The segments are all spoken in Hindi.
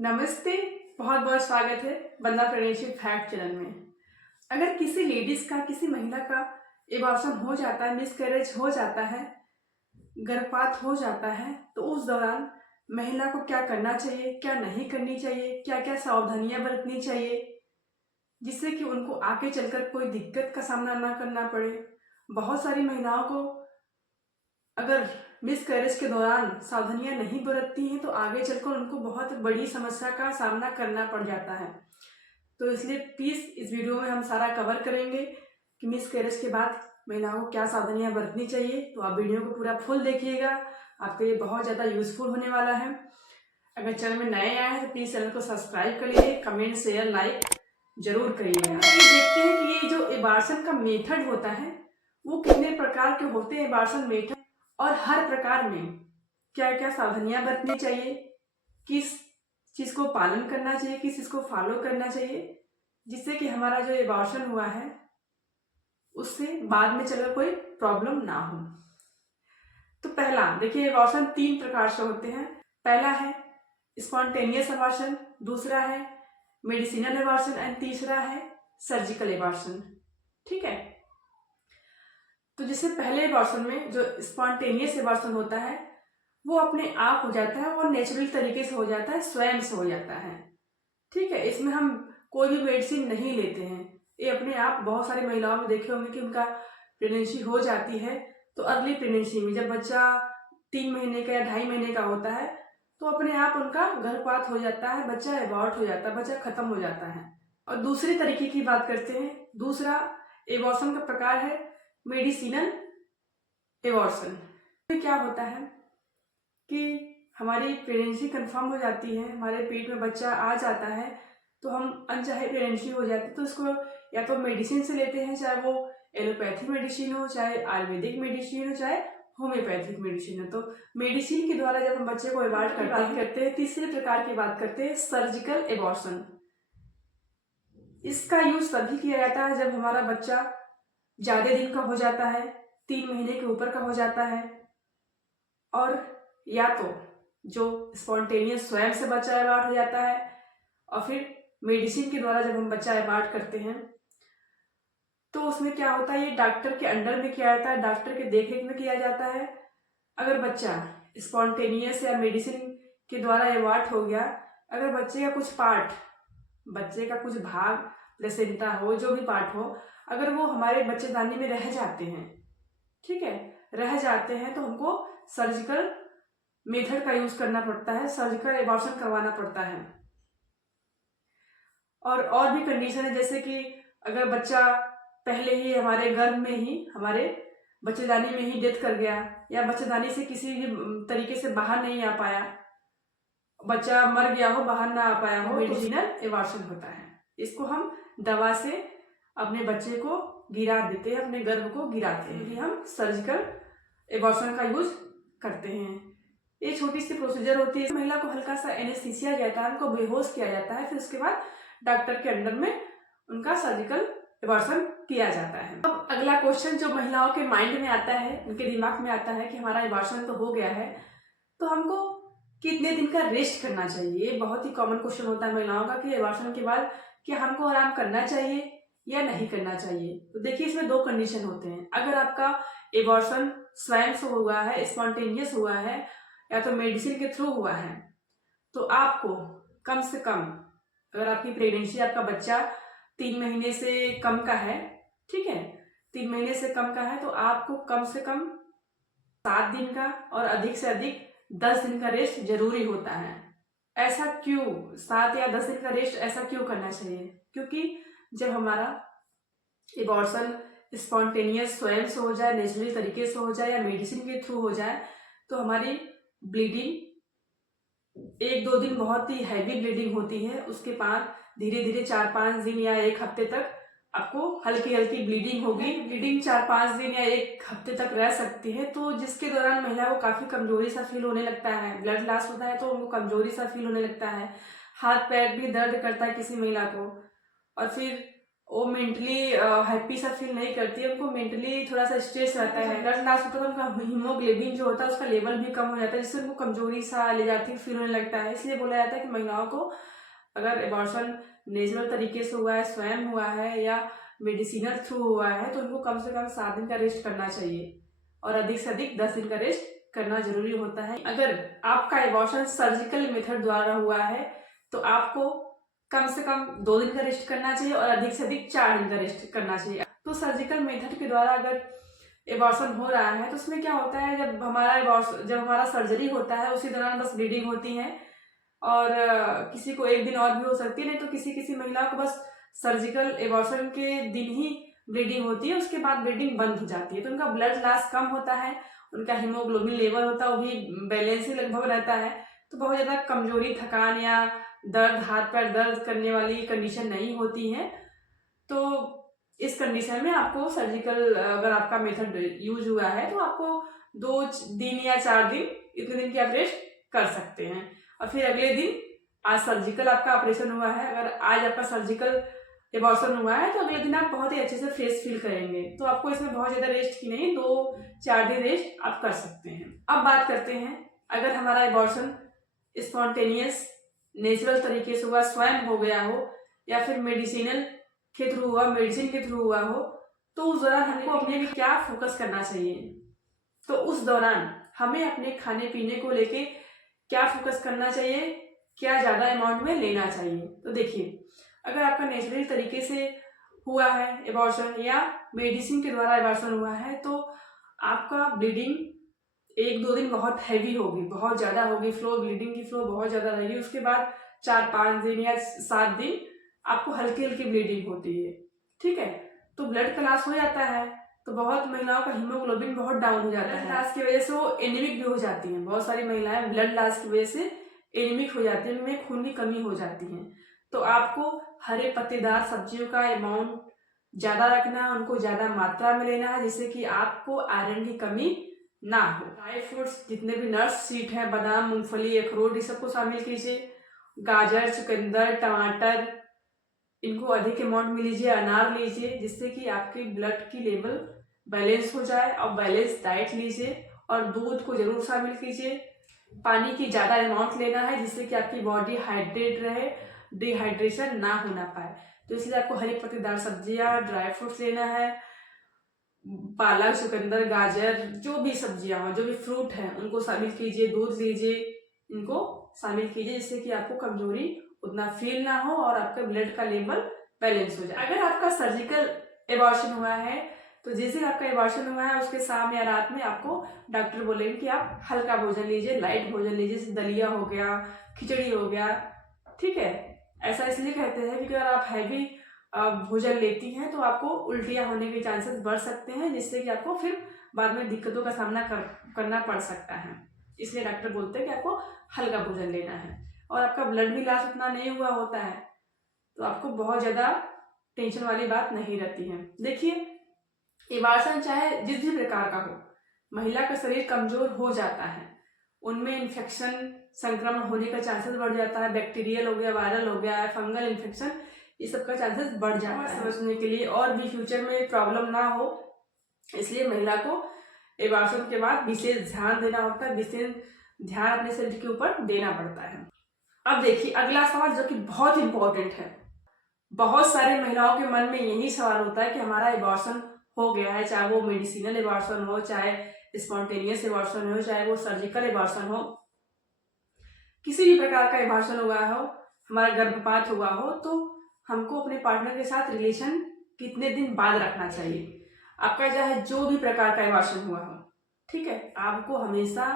नमस्ते। बहुत बहुत स्वागत है बंदा फ्रेंडशिप फैक्ट चैनल में। अगर किसी लेडीज का, किसी महिला का एबॉर्शन हो जाता है, मिसकैरेज हो जाता है, गर्भपात हो जाता है, तो उस दौरान महिला को क्या करना चाहिए, क्या नहीं करनी चाहिए, क्या क्या सावधानियां बरतनी चाहिए, जिससे कि उनको आगे चलकर कोई दिक्कत का सामना ना करना पड़े। बहुत सारी महिलाओं को अगर मिसकैरेज के दौरान सावधानियां नहीं बरतती हैं तो आगे चलकर उनको बहुत बड़ी समस्या का सामना करना पड़ जाता है। तो इसलिए प्लीज़ इस वीडियो में हम सारा कवर करेंगे कि मिसकैरेज के बाद महिलाओं को क्या सावधानियां बरतनी चाहिए। तो आप वीडियो को पूरा फुल देखिएगा, आपके लिए बहुत ज़्यादा यूजफुल होने वाला है। अगर चैनल में नए आए हैं तो प्लीज़ चैनल को सब्सक्राइब कर लीजिए, कमेंट शेयर लाइक जरूर करिएगा। ये देखते हैं कि ये जो एबार्शन का मेथड होता है वो कितने प्रकार के होते हैं एबार्शन मेथड, और हर प्रकार में क्या क्या सावधानियां बरतनी चाहिए, किस चीज़ को पालन करना चाहिए, किस चीज़ को फॉलो करना चाहिए, जिससे कि हमारा जो एबॉर्शन हुआ है उससे बाद में चलकर कोई प्रॉब्लम ना हो। तो पहला देखिए, एबॉर्शन 3 प्रकार से होते हैं। पहला है स्पॉन्टेनियस एबॉर्शन, दूसरा है मेडिसिनल एबॉर्शन एंड तीसरा है सर्जिकल एबॉर्शन। ठीक है। तो जैसे पहले एबॉर्शन में जो स्पॉन्टेनियस एबॉर्शन होता है वो अपने आप हो जाता है, वो नेचुरल तरीके से हो जाता है, स्वयं से हो जाता है। ठीक है। इसमें हम कोई भी मेडिसिन नहीं लेते हैं, ये अपने आप। बहुत सारी महिलाओं में देखे होंगे कि उनका प्रेगनेंसी हो जाती है तो अगली प्रेगनेंसी में जब बच्चा 3 महीने का या 2.5 महीने का होता है तो अपने आप उनका गर्भपात हो जाता है, बच्चा एबॉर्ट हो जाता है, बच्चा खत्म हो जाता है। और दूसरी तरीके की बात करते हैं, दूसरा एबॉर्शन का प्रकार है मेडिसिनल एबॉर्शन। तो क्या होता है कि हमारी प्रेगनेंसी कंफर्म हो जाती है, हमारे पेट में बच्चा आ जाता है, तो हम अनचाहे प्रेगनेंसी हो जाती है तो इसको या तो मेडिसिन से लेते हैं, चाहे वो एलोपैथी मेडिसिन हो, चाहे आयुर्वेदिक मेडिसिन हो, चाहे होम्योपैथिक मेडिसिन हो। तो मेडिसिन के द्वारा जब हम बच्चे को एबॉर्ट करते हैं। तीसरे प्रकार की बात करते हैं सर्जिकल एबॉर्शन। इसका यूज तभी किया जाता है जब हमारा बच्चा ज्यादा दिन का हो जाता है, 3 महीने के ऊपर का हो जाता है, और या तो जो स्पॉन्टेनियस स्वयं से बच्चा एबॉर्ट हो जाता है, और फिर मेडिसिन के द्वारा जब हम बच्चा एबॉर्ट करते हैं तो उसमें क्या होता है, ये डॉक्टर के अंडर में किया जाता है, डॉक्टर के देखरेख में किया जाता है। अगर बच्चा स्पॉन्टेनियस या मेडिसिन के द्वारा एबॉर्ट हो गया, अगर बच्चे का कुछ पार्ट, बच्चे का कुछ भाग, प्लेसेंटा हो, जो भी पार्ट हो, अगर वो हमारे बच्चेदानी में रह जाते हैं, ठीक है, रह जाते हैं, तो हमको सर्जिकल मेथड का यूज करना पड़ता है, सर्जिकल एबॉर्शन करवाना पड़ता है। और भी कंडीशन है, जैसे कि अगर बच्चा पहले ही हमारे गर्भ में ही, हमारे बच्चेदानी में ही डेथ कर गया, या बच्चेदानी से किसी भी तरीके से बाहर नहीं आ पाया, बच्चा मर गया हो, बाहर ना आ पाया हो, मेडिसिनल एबॉर्शन होता है। इसको हम दवा से अपने बच्चे को गिरा देते हैं, अपने गर्भ को गिराते हैं, हम सर्जिकल एबॉर्शन का यूज करते हैं। ये छोटी सी प्रोसीजर होती है। महिला को हल्का सा एनेस्थीसिया जाता है, उनको बेहोश किया जाता है, फिर उसके बाद डॉक्टर के अंडर में उनका सर्जिकल एबॉर्शन किया जाता है। अब अगला क्वेश्चन जो महिलाओं के माइंड में आता है, उनके दिमाग में आता है कि हमारा एबॉर्शन तो हो गया है, तो हमको कितने दिन का रेस्ट करना चाहिए। ये बहुत ही कॉमन क्वेश्चन होता है महिलाओं का कि एबॉर्शन के बाद क्या हमको आराम करना चाहिए या नहीं करना चाहिए। तो देखिए, इसमें 2 कंडीशन होते हैं। अगर आपका एबॉर्शन स्वयं से हुआ है, स्पॉन्टेनियस हुआ है, या तो मेडिसिन के थ्रू हुआ है, तो आपको कम से कम, अगर आपकी प्रेगनेंसी, आपका बच्चा 3 महीने से कम का है, ठीक है, 3 महीने से कम का है, तो आपको कम से कम 7 दिन का और अधिक से अधिक 10 दिन का रेस्ट जरूरी होता है। ऐसा क्यों, 7 या 10 दिन का रेस्ट ऐसा क्यों करना चाहिए? क्योंकि जब हमारा एबॉर्शन स्पॉन्टेनियस स्वयं से हो जाए, नेचुरली तरीके से हो जाए, या मेडिसिन के थ्रू हो जाए, तो हमारी ब्लीडिंग 1-2 दिन बहुत ही हैवी ब्लीडिंग होती है, उसके बाद धीरे धीरे 4-5 दिन या 1 हफ्ते तक आपको हल्की हल्की ब्लीडिंग होगी। ब्लीडिंग 4-5 दिन या 1 हफ्ते तक रह सकती है, तो जिसके दौरान महिला को काफी कमजोरी सा फील होने लगता है, ब्लड लॉस होता है तो उनको कमजोरी सा फील होने लगता है, हाथ पैर भी दर्द करता है किसी महिला को, और फिर वो मेंटली हैप्पी सा फील नहीं करती है, उनको मेंटली थोड़ा सा स्ट्रेस रहता है, ब्लड लॉस होता है तो उनका हीमोग्लोबिन जो होता है उसका लेवल भी कम हो जाता है, जिससे उनको कमजोरी सा ले जाती फील होने लगता है। इसलिए बोला जाता है कि महिलाओं को अगर एबॉर्शन नेचुरल तरीके से हुआ है, स्वयं हुआ है या मेडिसिनल थ्रू हुआ है, तो उनको कम से कम 7 दिन का रेस्ट करना चाहिए और अधिक से अधिक 10 दिन का रेस्ट करना जरूरी होता है। अगर आपका एबॉर्शन सर्जिकल मेथड द्वारा हुआ है तो आपको कम से कम 2 दिन का रेस्ट करना चाहिए और अधिक से अधिक 4 दिन का रेस्ट करना चाहिए। तो सर्जिकल मेथड के द्वारा अगर एबॉर्शन हो रहा है तो उसमें क्या होता है, जब हमारा सर्जरी होता है उसी दौरान बस ब्लीडिंग होती है और किसी को एक दिन और भी हो सकती है, नहीं तो किसी किसी महिलाओं को बस सर्जिकल एबॉर्शन के दिन ही ब्लीडिंग होती है, उसके बाद ब्लीडिंग बंद हो जाती है। तो उनका ब्लड लॉस कम होता है, उनका हीमोग्लोबिन लेवल होता है वो भी बैलेंस ही लगभग रहता है, तो बहुत ज़्यादा कमजोरी, थकान या दर्द, हाथ पैर दर्द करने वाली कंडीशन नहीं होती है। तो इस कंडीशन में आपको सर्जिकल अगर आपका मेथड यूज हुआ है तो आपको 2 दिन या 4 दिन, इतने दिन की आप रेस्ट कर सकते हैं और फिर अगले दिन, आज सर्जिकल आपका ऑपरेशन हुआ है, अगर आज आपका सर्जिकल एबॉर्शन हुआ है तो अगले दिन आप बहुत ही अच्छे से फ्रेश फील करेंगे। तो आपको इसमें बहुत ज़्यादा रेस्ट की नहीं, 2-4 दिन रेस्ट आप कर सकते हैं। अब बात करते हैं, अगर हमारा एबॉर्शन स्पॉन्टेनियस नेचुरल तरीके से हुआ, स्वयं हो गया हो या फिर मेडिसिन के थ्रू हुआ हो, तो उस दौरान हमको अपने क्या फोकस करना चाहिए। तो उस दौरान हमें अपने खाने पीने को लेके क्या फोकस करना चाहिए, क्या ज़्यादा अमाउंट में लेना चाहिए। तो देखिए, अगर आपका नेचुरल तरीके से हुआ है एबॉर्शन या मेडिसिन के द्वारा एबॉर्शन हुआ है तो आपका ब्लीडिंग 1-2 दिन बहुत हैवी होगी, बहुत ज़्यादा होगी, ब्लीडिंग की फ्लो बहुत ज़्यादा रहेगी। उसके बाद 4-5 दिन या 7 दिन आपको हल्की हल्की ब्लीडिंग होती है, ठीक है। तो ब्लड का लॉस हो जाता है, तो बहुत महिलाओं का हीमोग्लोबिन बहुत डाउन हो जाता है, ब्लड लॉस की वजह से वो एनीमिक भी हो जाती हैं। बहुत सारी महिलाएं ब्लड लॉस की वजह से एनीमिक हो जाती है, उनमें खून की कमी हो जाती है। तो आपको हरे पत्तेदार सब्जियों का अमाउंट ज़्यादा रखना है, उनको ज़्यादा मात्रा में लेना है, जिससे कि आपको आयरन की कमी ना हो। ड्राई फ्रूट्स जितने भी नट्स सीड हैं, बादाम, मूंगफली, अखरोट, ये सबको शामिल कीजिए। गाजर, चुकंदर, टमाटर, इनको अधिक अमाउंट में लीजिए। अनार लीजिए, जिससे कि आपके ब्लड की लेवल बैलेंस हो जाए, और बैलेंस डाइट लीजिए और दूध को जरूर शामिल कीजिए। पानी की ज़्यादा अमाउंट लेना है, जिससे कि आपकी बॉडी हाइड्रेट रहे, डिहाइड्रेशन ना होना पाए। तो इसलिए आपको हरी पत्तेदार सब्जियां, ड्राई फ्रूट्स लेना है। पालक, चुकंदर, गाजर, जो भी सब्जियां हो, जो भी फ्रूट है, उनको शामिल कीजिए। दूध लीजिए, इनको शामिल कीजिए, जिससे कि आपको कमजोरी उतना फील ना हो और आपका ब्लड का लेवल बैलेंस हो जाए। अगर आपका सर्जिकल एबॉर्शन हुआ है तो जिस दिन आपका एबॉर्शन हुआ है उसके शाम या रात में आपको डॉक्टर बोलेंगे कि आप हल्का भोजन लीजिए, लाइट भोजन लीजिए, जैसे दलिया हो गया, खिचड़ी हो गया, ठीक है। ऐसा इसलिए कहते हैं क्योंकि अगर आप हैवी भोजन लेती हैं तो आपको उल्टियाँ होने के चांसेस बढ़ सकते हैं, जिससे कि आपको फिर बाद में दिक्कतों का सामना करना पड़ सकता है। इसलिए डॉक्टर बोलते हैं कि आपको हल्का भोजन लेना है। और आपका ब्लड भी लॉस उतना नहीं हुआ होता है तो आपको बहुत ज़्यादा टेंशन वाली बात नहीं रहती है। देखिए, एबॉर्शन चाहे जिस भी प्रकार का हो, महिला का शरीर कमजोर हो जाता है, उनमें इन्फेक्शन, संक्रमण होने का चांसेस बढ़ जाता है। बैक्टीरियल हो गया, वायरल हो गया, फंगल इन्फेक्शन, ये सब का चांसेस बढ़ जाता है। समझने के लिए और भी फ्यूचर में प्रॉब्लम ना हो, इसलिए महिला को एबॉर्शन के बाद विशेष ध्यान देना होता है, विशेष ध्यान अपने शरीर के ऊपर देना पड़ता है। अब देखिए अगला सवाल जो कि बहुत इंपॉर्टेंट है। बहुत सारे महिलाओं के मन में यही सवाल होता है कि हमारा एबॉर्शन हो गया है, चाहे वो मेडिसिनल एबॉर्शन हो, चाहे स्पॉन्टेनियस एबॉर्शन हो, चाहे वो सर्जिकल एबॉर्शन हो, किसी भी प्रकार का एबॉर्शन हुआ हो, हमारा गर्भपात हुआ हो, तो हमको अपने पार्टनर के साथ रिलेशन कितने दिन बाद रखना चाहिए। आपका चाहे जो भी प्रकार का एबॉर्शन हुआ हो, ठीक है, आपको हमेशा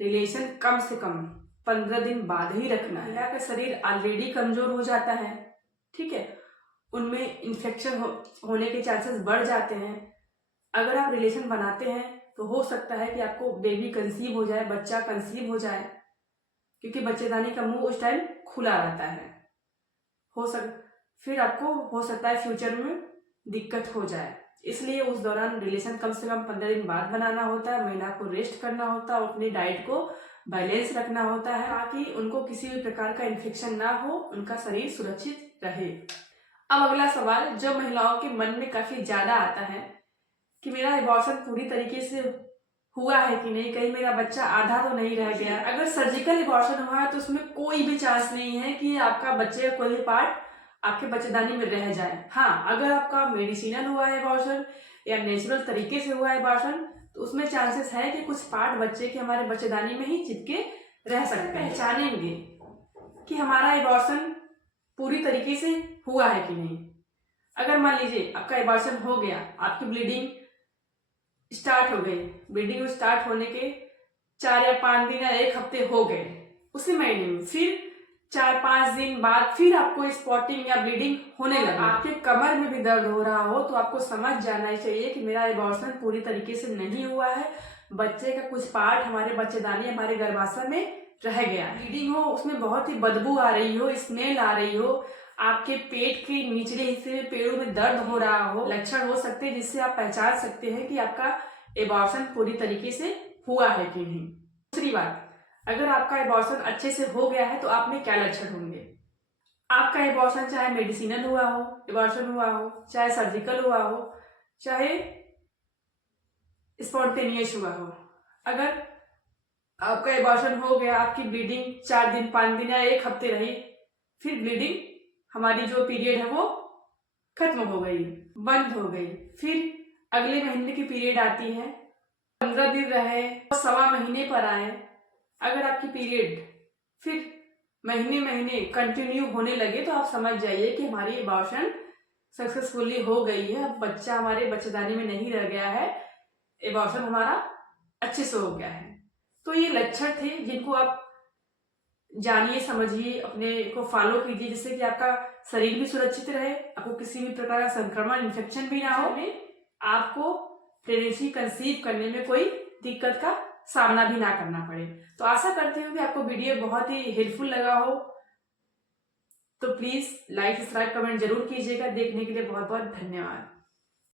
रिलेशन कम से कम 15 दिन बाद ही रखना है। महिला का शरीर ऑलरेडी कमजोर हो जाता है, ठीक है, उनमें इन्फेक्शन होने के चांसेस बढ़ जाते हैं। अगर आप रिलेशन बनाते हैं तो हो सकता है कि आपको बेबी कंसीव हो जाए, बच्चा कंसीव हो जाए, क्योंकि बच्चेदानी का मुंह उस टाइम खुला रहता है। फिर आपको हो सकता है फ्यूचर में दिक्कत हो जाए, इसलिए उस दौरान रिलेशन कम से कम 15 दिन बाद बनाना होता है। महिला को रेस्ट करना होता है और अपनी डाइट को बैलेंस रखना होता है, ताकि उनको किसी भी प्रकार का इन्फेक्शन ना हो, उनका शरीर सुरक्षित रहे। अब अगला सवाल जो महिलाओं के मन में काफी ज्यादा आता है कि मेरा एबॉर्शन पूरी तरीके से हुआ है कि नहीं, कहीं मेरा बच्चा आधा तो नहीं रह गया। अगर सर्जिकल एबॉर्शन हुआ है तो उसमें कोई भी चांस नहीं है कि आपका बच्चे का कोई भी पार्ट आपके बच्चेदानी में रह जाए। हाँ, अगर आपका मेडिसिनल हुआ है एबॉर्शन या नेचुरल तरीके से हुआ है एबॉर्शन तो उसमें चांसेस है कि कुछ पार्ट बच्चे के हमारे बच्चेदानी में ही चिपके रह सकते हैं। पहचानेंगे कि हमारा एबॉर्शन पूरी तरीके से हुआ है कि नहीं। अगर मान लीजिए आपका एबॉर्शन हो गया, आपकी ब्लीडिंग स्टार्ट हो गई, ब्लीडिंग स्टार्ट होने के 4 या 5 दिन या 1 हफ्ते हो गए, उसी महीने में फिर 4-5 दिन बाद फिर आपको स्पॉटिंग या ब्लीडिंग होने लगे, आपके कमर में भी दर्द हो रहा हो तो आपको समझ जाना चाहिए कि मेरा एबॉर्शन पूरी तरीके से नहीं हुआ है, बच्चे का कुछ पार्ट हमारे बच्चेदानी हमारे गर्भाशय में रह गया। ब्लीडिंग हो, उसमें बहुत ही बदबू आ रही हो, स्मेल आ रही हो, आपके पेट के निचले हिस्से में पेड़ों में दर्द हो रहा हो, लक्षण हो सकते हैं जिससे आप पहचान सकते हैं कि आपका एबॉर्शन पूरी तरीके से हुआ है कि नहीं। दूसरी बात, अगर आपका एबॉर्शन अच्छे से हो गया है तो आप में क्या लक्षण होंगे। आपका एबॉर्शन चाहे मेडिसिनल हुआ हो, एबॉर्शन हुआ हो, चाहे सर्जिकल हुआ हो, चाहे स्पॉन्टेनियस हुआ हो, अगर आपका एबॉर्शन हो गया, आपकी ब्लीडिंग 4 दिन 5 दिन या 1 हफ्ते रही, फिर ब्लीडिंग हमारी जो पीरियड है वो खत्म हो गई, बंद हो गई, फिर अगले महीने की पीरियड आती है, 15 दिन रहे, 1.25 महीने पर आए, अगर आपकी पीरियड फिर महीने महीने कंटिन्यू होने लगे तो आप समझ जाइए कि हमारी एबॉर्शन सक्सेसफुली हो गई है, अब बच्चा हमारे बच्चेदानी में नहीं रह गया है, एबॉर्शन हमारा अच्छे से हो गया है। तो ये लक्षण थे जिनको आप जानिए, समझिए, अपने को फॉलो कीजिए जिससे कि आपका शरीर भी सुरक्षित रहे, आपको किसी भी प्रकार का संक्रमण इन्फेक्शन भी ना हो, आपको प्रेगनेंसी कंसीव करने में कोई दिक्कत का सामना भी ना करना पड़े। तो आशा करती हूँ कि आपको वीडियो बहुत ही हेल्पफुल लगा हो। तो प्लीज लाइक सब्सक्राइब कमेंट जरूर कीजिएगा। देखने के लिए बहुत बहुत धन्यवाद।